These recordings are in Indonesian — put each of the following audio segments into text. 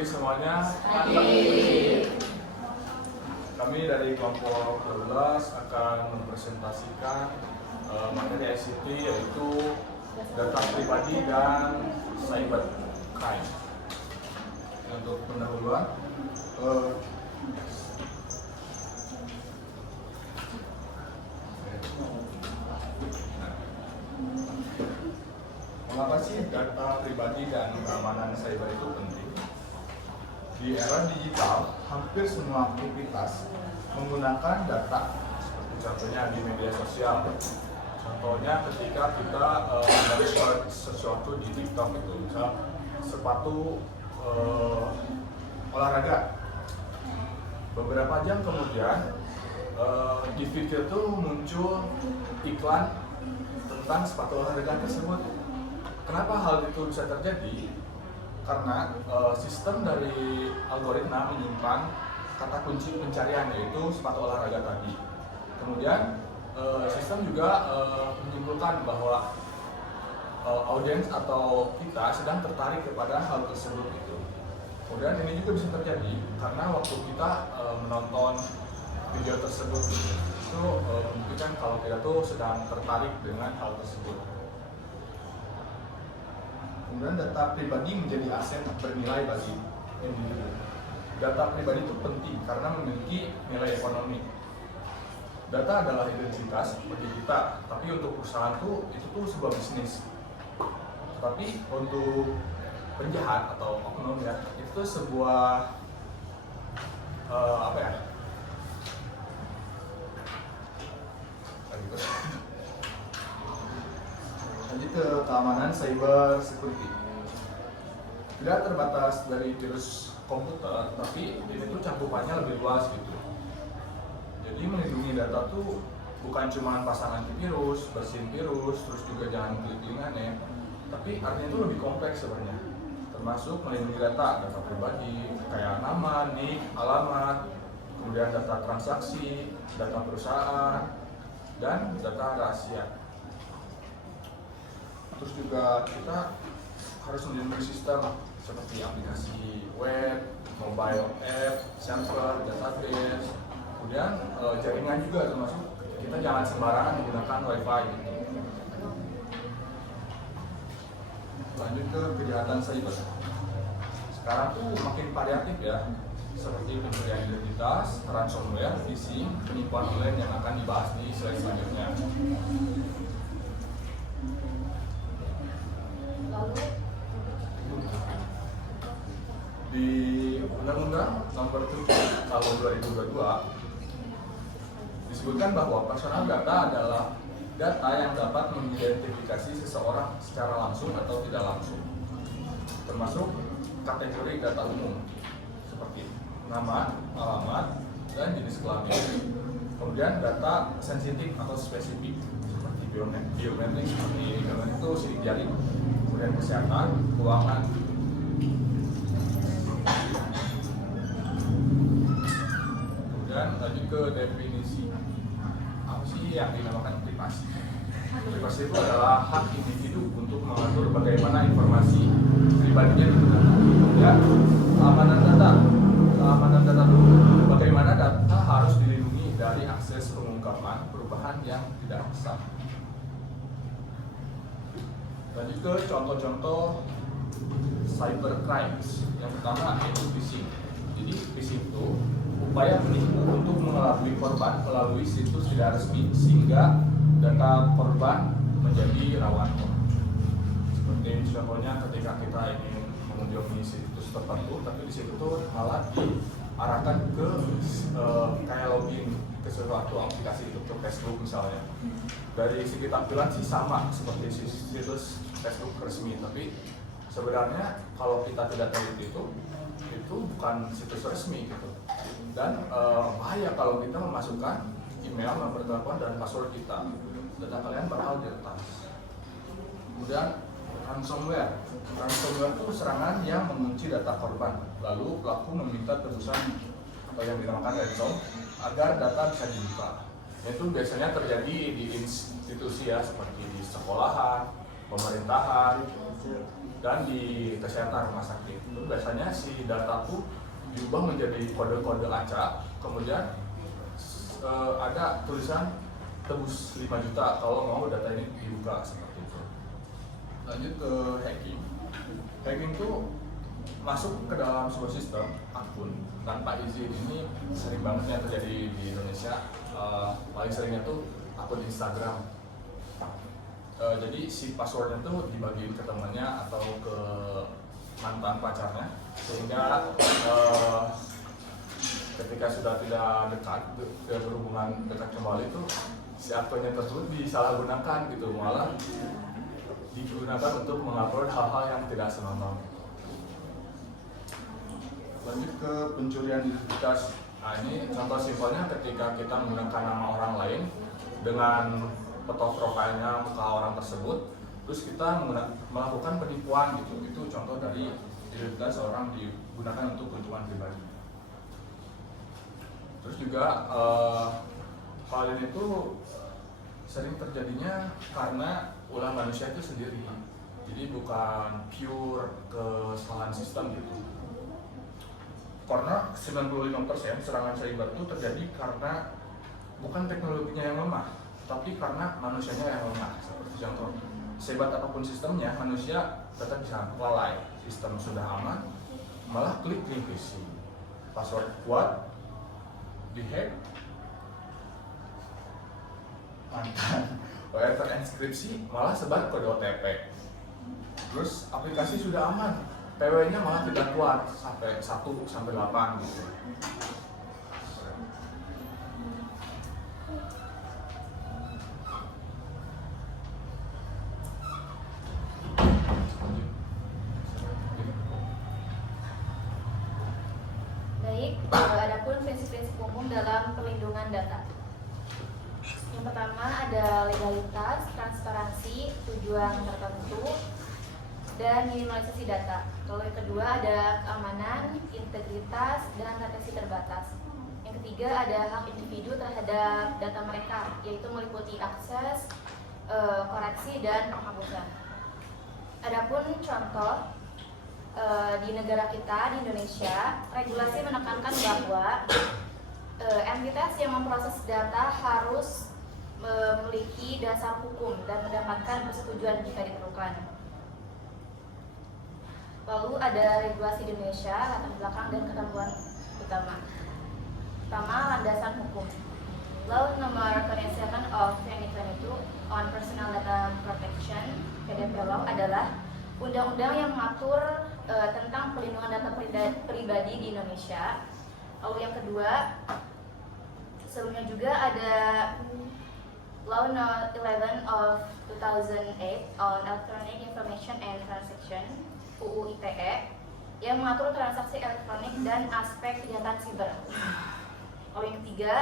Pagi semuanya. Kami dari kelompok 12 akan mempresentasikan materi ICT yaitu data pribadi dan cyber crime. Untuk pendahuluan, mengapa sih data pribadi dan keamanan cyber itu penting? Di era digital, hampir semua aktivitas menggunakan data, seperti contohnya di media sosial. Contohnya ketika kita mencari sesuatu di TikTok itu, misal sepatu olahraga. Beberapa jam kemudian di video itu muncul iklan tentang sepatu olahraga tersebut. Kenapa hal itu bisa terjadi? Karena sistem dari algoritma menyimpan kata kunci pencarian yaitu sepatu olahraga tadi. Kemudian sistem juga menyimpulkan bahwa audiens atau kita sedang tertarik kepada hal tersebut itu. Kemudian ini juga bisa terjadi karena waktu kita menonton video tersebut itu membuktikan kalau kita tuh sedang tertarik dengan hal tersebut. Kemudian data pribadi menjadi aset bernilai bagi individu. Data pribadi itu penting karena memiliki nilai ekonomi. Data adalah identitas bagi kita, tapi untuk perusahaan itu tuh sebuah bisnis. Tapi untuk penjahat atau oknum ya, itu sebuah Lanjut ke keamanan cyber security. Tidak terbatas dari virus komputer, tapi ini tuh cakupannya lebih luas gitu. Jadi melindungi data tuh bukan cuma pasang antivirus, bersihin virus, terus juga jangan klik link aneh, tapi artinya itu lebih kompleks sebenarnya. Termasuk melindungi data pribadi kayak nama, nik, alamat, kemudian data transaksi, data perusahaan, dan data rahasia. Terus juga kita harus melindungi sistem seperti aplikasi web, mobile app, server, database, kemudian jaringan juga termasuk kita jangan sembarangan menggunakan wifi gitu. Lanjut ke kejahatan cyber. Sekarang tuh makin variatif ya, seperti pencurian identitas, ransomware, phishing, penipuan online yang akan dibahas di slide selanjutnya. Di Undang-Undang Nomor 7 Tahun 2022 disebutkan bahwa personal data adalah data yang dapat mengidentifikasi seseorang secara langsung atau tidak langsung, termasuk kategori data umum seperti nama, alamat, dan jenis kelamin. Kemudian data sensitif atau spesifik seperti biometrik seperti itu sidik jari, kemudian kesehatan, keuangan. Kemudian lanjut ke definisi. Apa sih yang dinamakan privasi? Privasi itu adalah hak individu untuk mengatur bagaimana informasi pribadinya digunakan. Kemudian keamanan data. Keamanan data itu bagaimana data harus dilindungi dari akses pengungkapan perubahan yang tidak sah. Lanjut ke contoh-contoh cyber crimes. Yang pertama yaitu phishing. Jadi phishing itu upaya penipu untuk mengelabui korban melalui situs tidak resmi sehingga data korban menjadi rawan. Seperti contohnya ketika kita ingin mengunjungi situs tertentu, tapi di situ tuh malah diarahkan ke kayak login ke suatu aplikasi itu, ke Facebook misalnya. Dari segi tampilan sih sama seperti situs Facebook resmi, tapi sebenarnya kalau kita tidak teliti itu bukan situs resmi gitu. Dan bahaya kalau kita memasukkan email, nomor telepon, dan password kita, data kalian bakal diretas. Kemudian ransomware. Ransomware itu serangan yang mengunci data korban, lalu pelaku meminta tebusan atau yang dinamakan ransom agar data bisa dibuka. Itu biasanya terjadi di institusi ya, seperti di sekolahan, pemerintahan, dan di kesehatan rumah sakit. Itu biasanya si data tuh diubah menjadi kode-kode acak, kemudian ada tulisan tebus 5 juta kalau mau data ini dibuka, seperti itu. Lanjut ke hacking. Hacking itu masuk ke dalam sebuah sistem akun tanpa izin. Ini sering banget yang terjadi di Indonesia. Paling seringnya tuh akun Instagram. Jadi si passwordnya tuh dibagiin ke temannya atau ke mantan pacarnya, sehingga ketika sudah tidak dekat, berhubungan dekat kembali itu si akunnya tersebut disalahgunakan gitu, malah digunakan untuk mengupload hal-hal yang tidak senonoh. Lanjut ke pencurian identitas. Nah, ini contoh simpelnya ketika kita menggunakan nama orang lain dengan foto profilnya muka orang tersebut, terus kita melakukan penipuan gitu. Itu contoh dari identitas orang digunakan untuk keuntungan pribadi. Terus juga hal ini tuh sering terjadinya karena ulah manusia itu sendiri. Jadi bukan pure kesalahan sistem gitu. Karena 95% serangan cyber itu terjadi karena bukan teknologinya yang lemah, tapi karena manusianya yang lemah. Seperti contoh, sehebat apapun sistemnya, manusia tetap bisa lalai. Sistem sudah aman, malah klik link phishing. Password kuat, dihack, mantan wire terinskripsi, malah sebar kode OTP. Terus aplikasi sudah aman, PW-nya malah tidak kuat, sampai 1-8 gitu. Baik, adapun prinsip-prinsip umum dalam perlindungan data. Yang pertama ada legalitas, transparansi, tujuan tertentu, dan minimalisasi data. Lalu yang kedua ada keamanan, integritas, dan proteksi terbatas. Yang ketiga ada hak individu terhadap data mereka, yaitu meliputi akses, koreksi, dan penghapusan. Adapun contoh di negara kita, di Indonesia, regulasi menekankan bahwa entitas yang memproses data harus memiliki dasar hukum dan mendapatkan persetujuan jika diperlukan. Lalu ada regulasi di Indonesia, latar belakang dan ketentuan utama. Pertama, landasan hukum. Law nomor 27 of 2022 on Personal Data Protection (PDP Law) adalah undang-undang yang mengatur tentang perlindungan data pribadi di Indonesia. Lalu yang kedua, sebelumnya juga ada Law No. 11 of 2008 on Electronic Information and Transaction (UU ITE) yang mengatur transaksi elektronik dan aspek kejahatan siber. Lalu yang ketiga,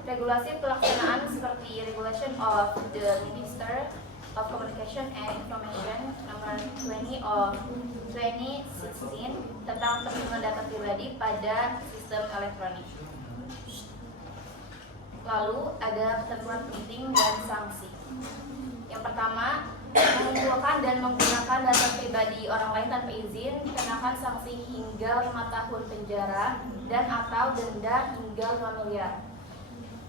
regulasi pelaksanaan seperti Regulation of the Minister of Communication and Information nomor 20 of 2016 tentang perlindungan data pribadi pada sistem elektronik. Lalu ada ketentuan penting dan sanksi. Yang pertama, mengumpulkan dan menggunakan data pribadi orang lain tanpa izin dikenakan sanksi hingga 5 tahun penjara dan atau denda hingga 5 miliar.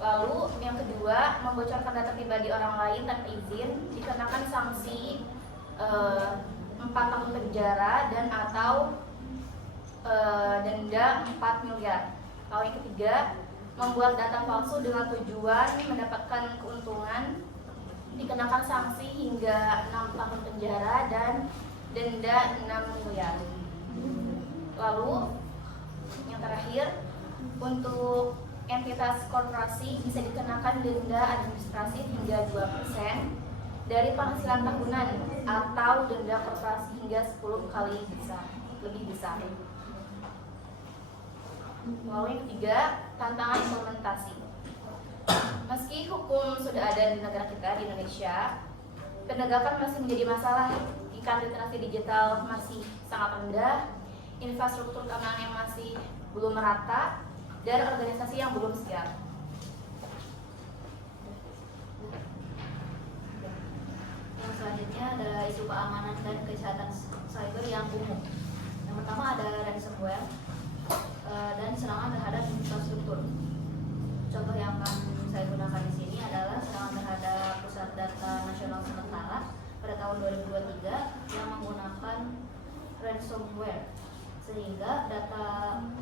Lalu yang kedua, membocorkan data pribadi orang lain tanpa izin dikenakan sanksi 4 tahun penjara dan atau denda 4 miliar. Lalu yang ketiga, membuat data palsu dengan tujuan mendapatkan keuntungan dikenakan sanksi hingga 6 tahun penjara dan denda 6 miliar. Lalu yang terakhir, untuk entitas korporasi bisa dikenakan denda administratif hingga 2% dari penghasilan tahunan atau denda korporasi hingga 10 kali lebih besar. Lalu yang ketiga, tantangan implementasi. Meski hukum sudah ada di negara kita, di Indonesia, penegakan masih menjadi masalah jika literasi digital masih sangat rendah, infrastruktur keamanan yang masih belum merata, dan organisasi yang belum siap. Yang selanjutnya adalah isu keamanan dan kejahatan cyber yang umum. Yang pertama ada ransomware dan serangan terhadap infrastruktur. Contoh yang akan saya gunakan di sini adalah serangan terhadap pusat data nasional sementara pada tahun 2023 yang menggunakan ransomware, sehingga data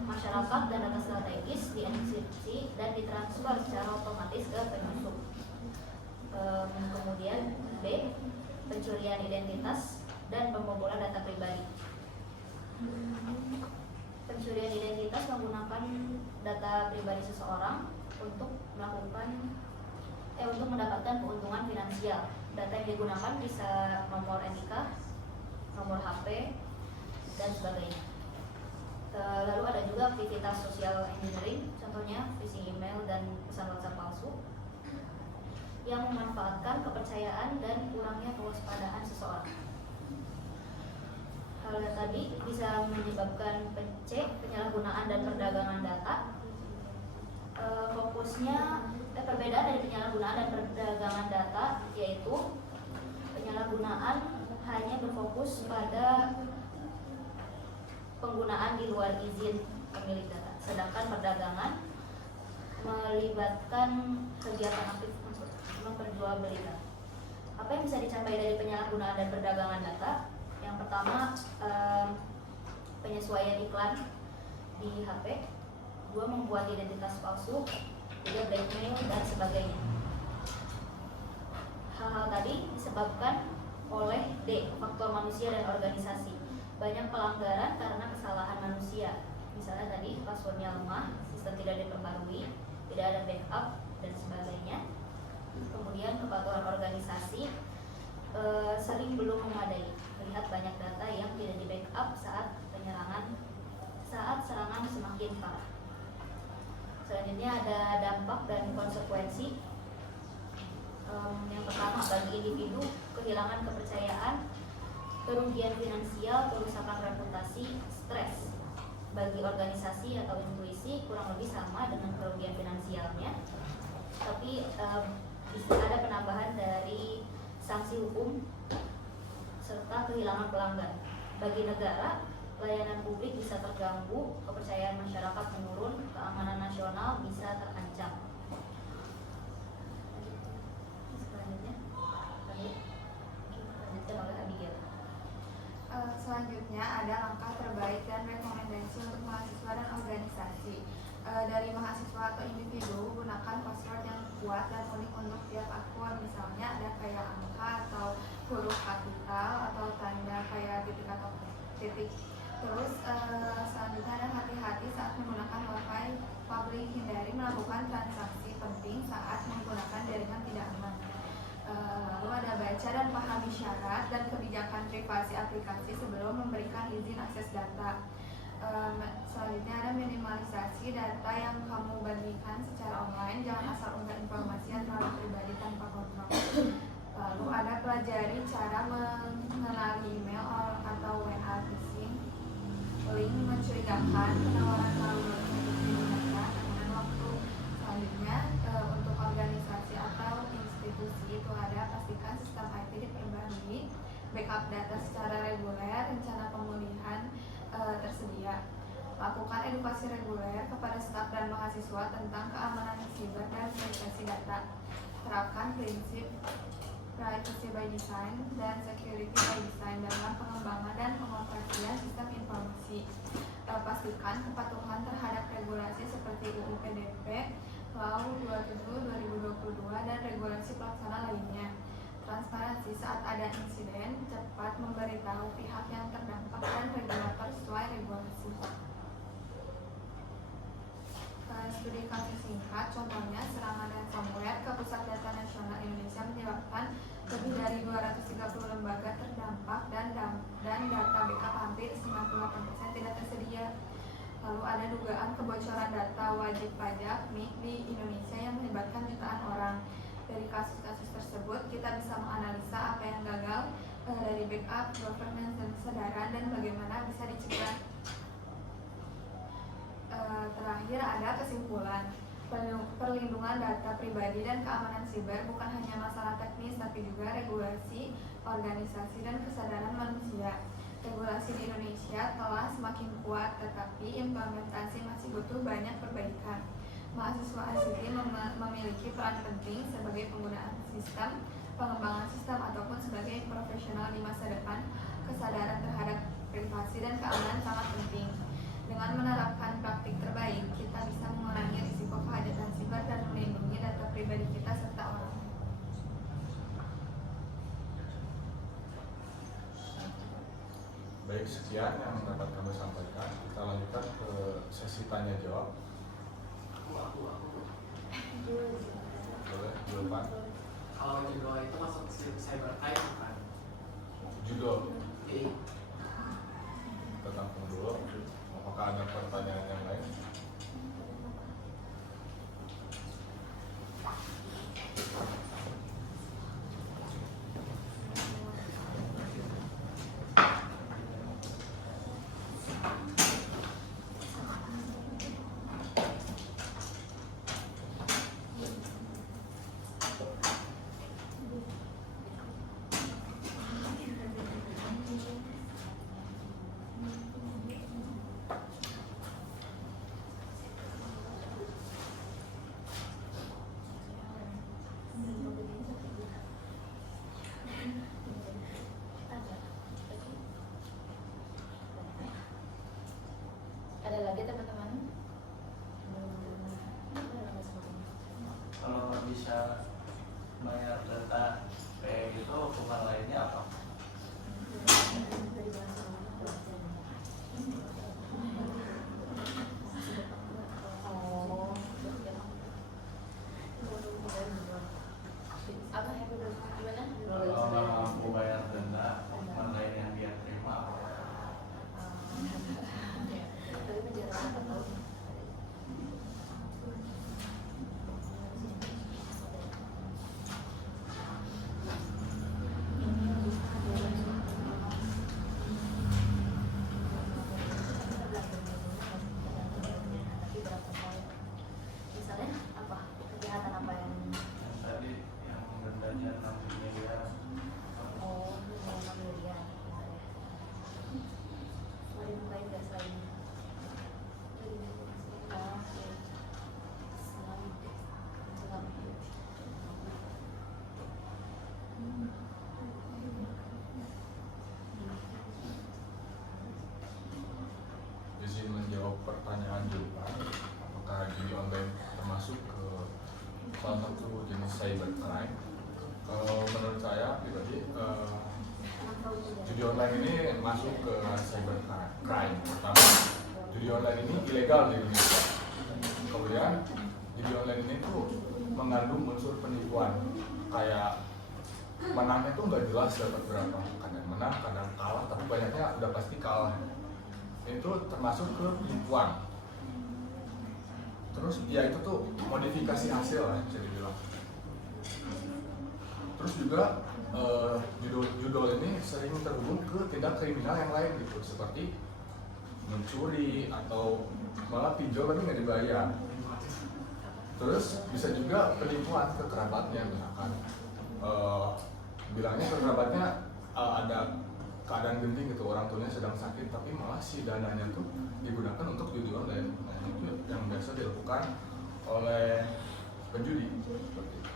masyarakat dan data strategis dienkripsi dan ditransfer secara otomatis ke penyusup. Kemudian B, pencurian identitas dan pembobolan data pribadi. Pencurian identitas menggunakan data pribadi seseorang untuk mendapatkan keuntungan finansial. Data yang digunakan bisa nomor NIK, nomor HP, dan sebagainya. Lalu ada juga aktivitas social engineering, contohnya phishing email dan pesan WhatsApp palsu yang memanfaatkan kepercayaan dan kurangnya kewaspadaan seseorang. Hal tadi bisa menyebabkan penyalahgunaan dan perdagangan data. Perbedaan dari penyalahgunaan dan perdagangan data yaitu penyalahgunaan hanya berfokus pada penggunaan di luar izin pemilik data, sedangkan perdagangan melibatkan kegiatan aktif memperjualbelikan. Apa yang bisa dicapai dari penyalahgunaan dan perdagangan data? Yang pertama, penyesuaian iklan di HP. 2, membuat identitas palsu. 3, blackmail dan sebagainya. Hal-hal tadi disebabkan oleh D, faktor manusia dan organisasi. Banyak pelanggaran karena kesalahan manusia. Misalnya tadi passwordnya lemah, sistem tidak diperbarui, tidak ada backup dan sebagainya. Kemudian kepatuhan organisasi sering belum memadai. Melihat banyak data yang tidak di backup saat serangan semakin parah. Selanjutnya ada dampak dan konsekuensi. Yang pertama, bagi individu kehilangan kepercayaan, kerugian finansial, kerusakan reputasi, stres. Bagi organisasi atau intuisi kurang lebih sama dengan kerugian finansialnya, tapi bisa ada penambahan dari sanksi hukum serta kehilangan pelanggan. Bagi negara, layanan publik bisa terganggu, kepercayaan masyarakat menurun, keamanan nasional bisa terancam. Selanjutnya, dilanjutkan oleh Abigail. Selanjutnya ada langkah terbaik dan rekomendasi untuk mahasiswa dan organisasi. Dari mahasiswa atau individu, gunakan password yang kuat dan unik untuk tiap akun. Misalnya ada kayak angka atau huruf kapital atau tanda kayak titik atau titik. Terus selanjutnya ada hati-hati saat menggunakan wifi publik. Hindari melakukan transaksi penting saat menggunakan jaringan tidak aman. Lalu ada baca dan pahami syarat dan kebijakan privasi aplikasi sebelum memberikan izin akses data. Selanjutnya ada minimalisasi data yang kamu bagikan secara online. Jangan asal unggah informasi yang terlalu pribadi tanpa kontrol. Lalu ada pelajari cara mengenali email atau WA phishing, link mencurigakan, penawaran melalui untuk digunakan dengan waktu. Selanjutnya untuk organisasi atau institusi itu ada pastikan sistem IT diperbarui, backup data secara reguler, rencana pemulihan tersedia. Lakukan edukasi reguler kepada staf dan mahasiswa tentang keamanan siber dan privasi data. Terapkan prinsip privacy by design dan security by design dalam pengembangan dan pengoperasian sistem informasi. Pastikan kepatuhan terhadap regulasi seperti UU PDP, Law 27/2022 dan regulasi pelaksana lainnya. Transparansi saat ada insiden, cepat memberitahu pihak yang terdampak dan regulator sesuai regulasi. Studi kasus singkat, contohnya serangan ransomware ke Pusat Data Nasional Indonesia menyebabkan lebih dari 230 lembaga terdampak dan data backup hampir 98% tidak tersedia. Lalu ada dugaan kebocoran data wajib pajak NIK di Indonesia yang melibatkan jutaan orang. Dari kasus-kasus tersebut kita bisa menganalisa apa yang gagal dari backup, governance, dan kesadaran dan bagaimana bisa dicegah. Terakhir ada kesimpulan. perlindungan data pribadi dan keamanan siber bukan hanya masalah teknis tapi juga regulasi, organisasi, dan kesadaran manusia. Regulasi di Indonesia telah semakin kuat, tetapi implementasi masih butuh banyak perbaikan. Mahasiswa ICT memiliki peran penting sebagai penggunaan sistem, pengembangan sistem, ataupun sebagai profesional di masa depan. Kesadaran terhadap privasi dan keamanan sangat penting. Dengan menerapkan praktik terbaik, kita bisa mengurangi risiko kehajatan siber dan melindungi data pribadi kita serta orang lain. Baik, sekian yang dapat kami sampaikan. Kita lanjutkan ke sesi tanya jawab. Boleh, Pak. Kalau judul itu masuk cybercrime kan? Judul Jadi kita tampung dulu. Apakah ada pertanyaan yang lain? Ada lagi teman-teman? kalau bisa bayar data kayak gitu, hukuman lainnya apa? Apa gimana? Kalau nggak mampu bayar denda, hukuman lain yang dia terima apa? Misalnya apa? Kejahatan apa yang Yang tadi yang dendanya 6 miliar. mau mengambil dia misalnya? Selain lain nggak selain? Oh, oke. Selain Izin menjawab pertanyaan Julpan, apakah judi online termasuk ke salah satu jenis cybercrime? Kalau menurut saya pribadi, judi online ini masuk ke cybercrime. Pertama, judi online ini ilegal di Indonesia. Kemudian judi online ini tuh mengandung unsur penipuan, kayak menangnya tuh nggak jelas dapat berapa, kadang menang kadang kalah, tapi banyaknya udah pasti kalah. Itu termasuk ke penipuan. Terus ya itu tuh modifikasi hasil lah bisa dibilang. Terus juga judul ini sering terhubung ke tindak kriminal yang lain gitu, seperti mencuri atau malah pinjol tapi nggak dibayar. Terus bisa juga penipuan ke kerabatnya, misalkan bilangnya ke kerabatnya ada keadaan genting gitu, orang tuanya sedang sakit, tapi malah si dananya tuh digunakan untuk judi online. Nah, itu yang biasa dilakukan oleh penjudi seperti itu.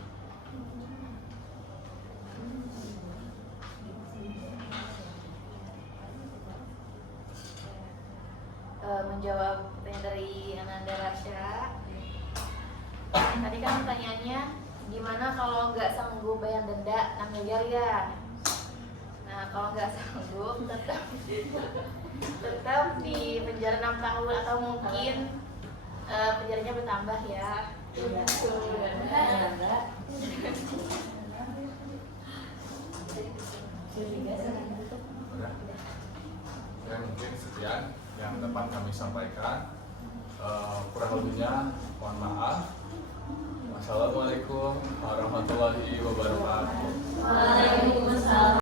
Menjawab pertanyaan dari Ananda Rasya. Tadi kan pertanyaannya gimana kalau nggak sanggup bayar denda 6 miliar ya? Nah, kalau nggak sanggup tetap di penjara 6 tahun atau mungkin penjaranya bertambah ya. Udah. Ya, mungkin sekian yang dapat kami sampaikan. Kurang lebihnya mohon maaf. Wassalamualaikum warahmatullahi wabarakatuh. Waalaikumsalam.